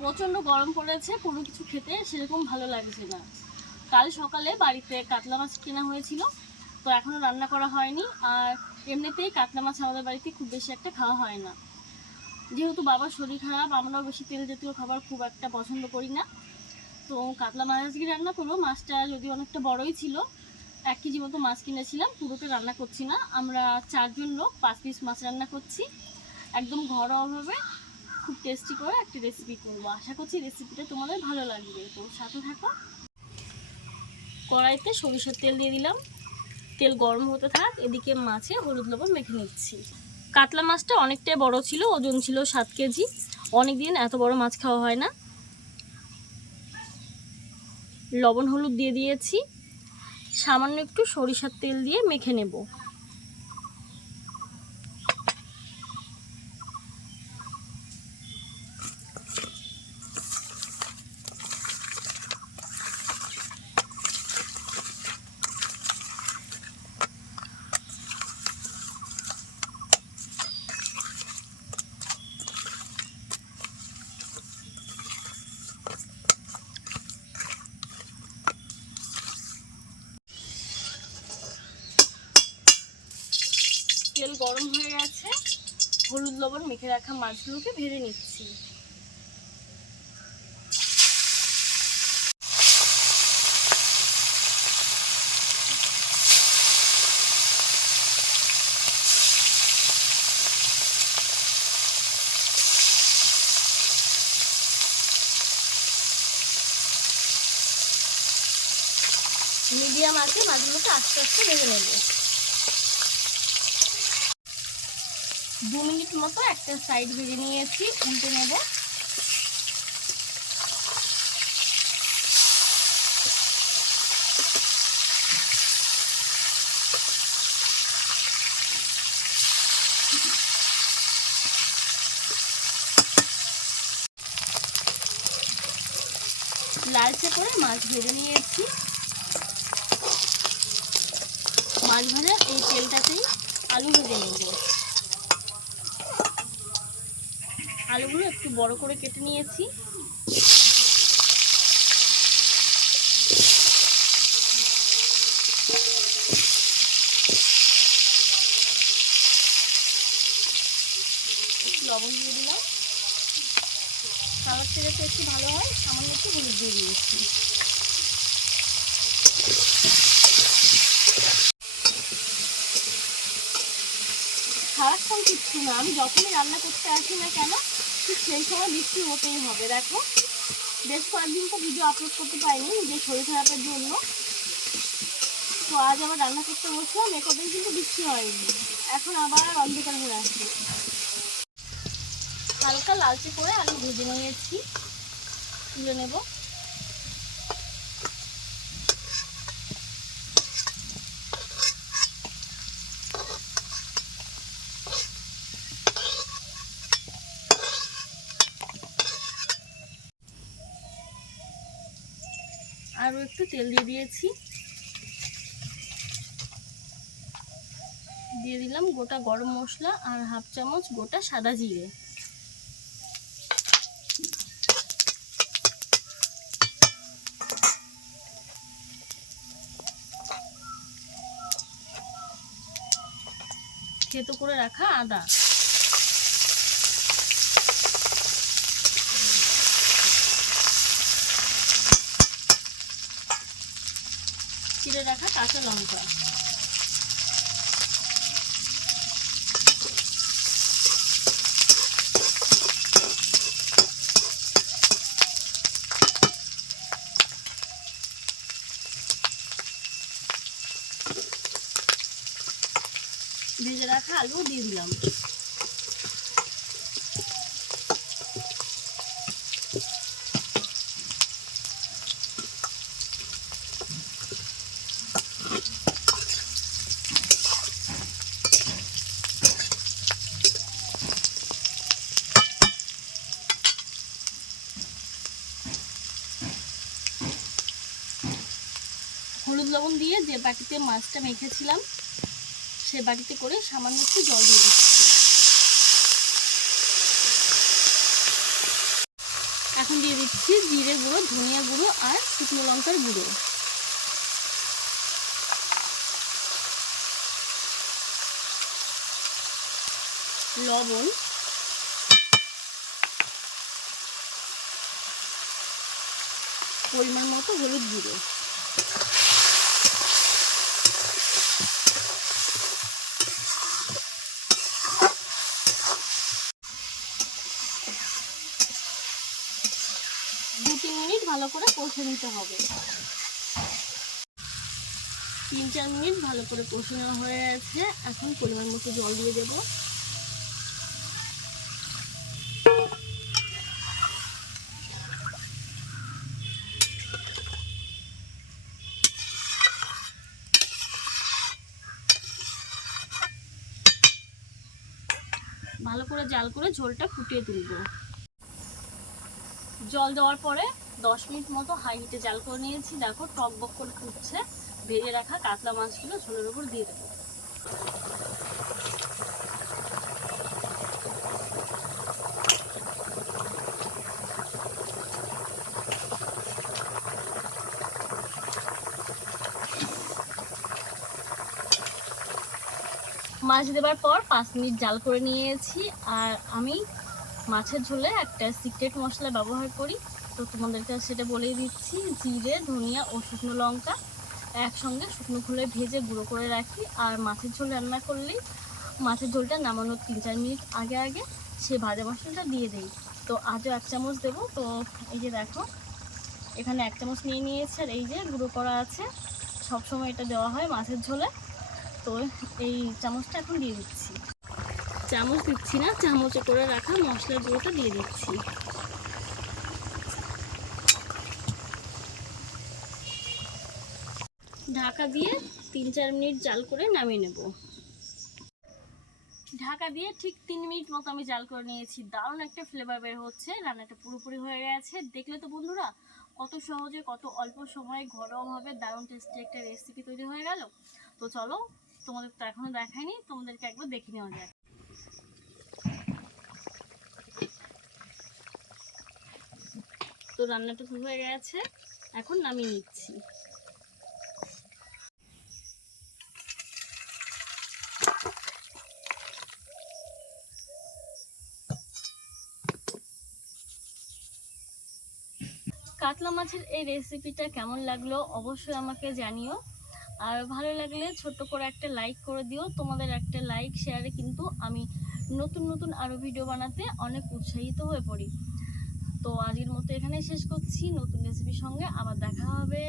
প্রচণ্ড গরম পড়েছে, কোনো কিছু খেতে সেরকম ভালো লাগছে না। কাল সকালে বাড়িতে কাতলা মাছ কেনা হয়েছিল, তো এখনও রান্না করা হয়নি, আর এমনিতেই কাতলা মাছ আমাদের বাড়িতে খুব বেশি একটা খাওয়া হয় না। যেহেতু বাবার শরীর খারাপ, আমরাও বেশি তেল জাতীয় খাবার খুব একটা পছন্দ করি না। তো কাতলা মাছ আজকে রান্না করব, মাছটা যদি অনেকটা বড়ই ছিল, এক কেজি মতো মাছ কিনেছিলাম, পুরোটা রান্না করছি না। আমরা চারজন লোক, পাঁচ পিস মাছ রান্না করছি। একদম ঘরোয়াভাবে খুব টেস্টি করে একটা রেসিপি করব। আশা করছি রেসিপিটা তোমাদের ভালো লাগবে। তো সাথে থাকো। কড়াইতে সরিষার তেল দিয়ে দিলাম। তেল গরম হতে থাক, এদিকে মাছে হলুদ লবণ মেখে নিচ্ছি। কাতলা মাছটা অনেকটাই বড় ছিল, ওজন ছিল সাত কেজি। অনেক দিন এত বড় মাছ খাওয়া হয় না। লবণ হলুদ দিয়ে দিয়েছি। সামান্য একটু সরিষার তেল দিয়ে মেখে নেব। তেল গরম হয়ে গেছে, হলুদ লবণ মেখে রাখা মাছগুলোকে ভেজে নিচ্ছি। মিডিয়াম আছে, মাছগুলোকে আস্তে আস্তে ভেজে নেব। দু মিনিট মতো একটা সাইড ভেজে নিয়েছি, উল্টে নেব। লালচে করে মাছ ভেজে নিয়েছি। মাছ ভাজা এই তেলটাতেই আলু ভেজে নেব। আলুগুলো একটু বড় করে কেটে নিয়েছি। লবণ দিয়ে দিলাম। কালার যাতে একটু ভালো হয়, সামান্য একটু হলুদ দিয়ে দিয়েছি। সারাক্ষণ কিচ্ছু না। আমি যখনই রান্না করতে আসি না কেন, ঠিক সেই সময় বৃষ্টি হতেই হবে, দেখো। বেশ কয়েকদিন তো ভিডিও আপলোড করতে পারিনি নিজের শরীর খারাপের জন্য। তো আজ আবার রান্না করতে বসলাম এ কদিন কিন্তু বৃষ্টি হয়নি। এখন আবার অন্ধকার হয়ে আসছে। হালকা লালচে করে আলু ভেজে নিয়েছি। তুলে নেব। আরও একটু তেল দিয়ে দিয়েছি। দিয়ে দিলাম গোটা গরম মশলা আর হাফ চামচ গোটা সাদা জিরে। থেতো করে রাখা আদা। চিড়ে রাখা কাঁচা লঙ্কা। ভেজে রাখা আলু দিয়ে দিলাম। হলুদ লবণ দিয়ে যে বাটিতে মাছটা মেখেছিলাম, সে বাটিতে করে সামান্য একটু জল দিয়ে দিচ্ছি। এখন দিয়ে দিচ্ছি জিরে গুঁড়ো, ধনিয়া গুঁড়ো আর শুকনো লঙ্কার গুঁড়ো। লবণ। পরিমাণ মতো হলুদ গুঁড়ো দু তিন মিনিট ভালো করে কষে নিতে হবে। তিন চার মিনিট ভালো করে কষে নেওয়া হয়ে গেছে। এখন পরিমাণ মতো জল দিয়ে দেবো। ভালো করে জাল করে ঝোলটা ফুটিয়ে তুলব। জল দেওয়ার পরে দশ মিনিট মতো হাই হিটে জাল করে নিয়েছি। দেখো, টক বক করে ফুটছে। ভেজে রাখা কাতলা মাছগুলো ঝোলের উপর দিয়ে দেবো। মাছ দেবার পর পাঁচ মিনিট জাল করে নিয়েছি। আর আমি মাছের ঝোলে একটা সিক্রেট মশলা ব্যবহার করি। তো তোমাদেরকে সেটা বলেই দিচ্ছি, জিরে, ধনিয়া ও শুকনো লঙ্কা একসঙ্গে শুকনো খুলে ভেজে গুঁড়ো করে রাখি। আর মাছের ঝোল রান্না করলেই মাছের ঝোলটা নামানোর তিন চার মিনিট আগে আগে সে ভাজা মশলাটা দিয়ে দিই। তো আজও এক চামচ দেবো। তো এই যে দেখো, এখানে এক চামচ নিয়ে নিয়েছে আর এই যে গুঁড়ো করা আছে। সবসময় এটা দেওয়া হয় মাছের ঝোলে। তো এই চামচটা এখন দিয়ে দিচ্ছি। চামচ দিচ্ছি না, চামচে করে রাখা মশলার গুঁড়োটা দিয়ে দিচ্ছি। ঢাকা দিয়ে তিন চার মিনিট জাল করে নামিয়ে নেব। ঢাকা দিয়ে ঠিক তিন মিনিট মতো আমি জাল করে নিয়েছি। দারুণ একটা ফ্লেভার বের হচ্ছে। রান্নাটা পুরোপুরি হয়ে গেছে। দেখলে তো বন্ধুরা, কত সহজে, কত অল্প সময়ে ঘরোয়াভাবে দারুণ টেস্টি একটা রেসিপি তৈরি হয়ে গেল। তো চলো, তোমাদের তো এখনও দেখাইনি, তোমাদেরকে একবার দেখে নেওয়া যায় তো রান্নাটা শুরু হয়ে গেছে। এখন নামিয়ে নিচ্ছি। কাতলা মাছের এই রেসিপিটা কেমন লাগল অবশ্যই আমাকে জানিও। আর ভালো লাগলে ছোট্ট করে একটা লাইক করে দিও। তোমাদের একটা লাইক শেয়ারে কিন্তু আমি নতুন নতুন আরও ভিডিও বানাতে অনেক উৎসাহিত হয়ে পড়ি। তো আজকের মতো এখানে শেষ করছি। নতুন রেসিপির সঙ্গে আবার দেখা হবে।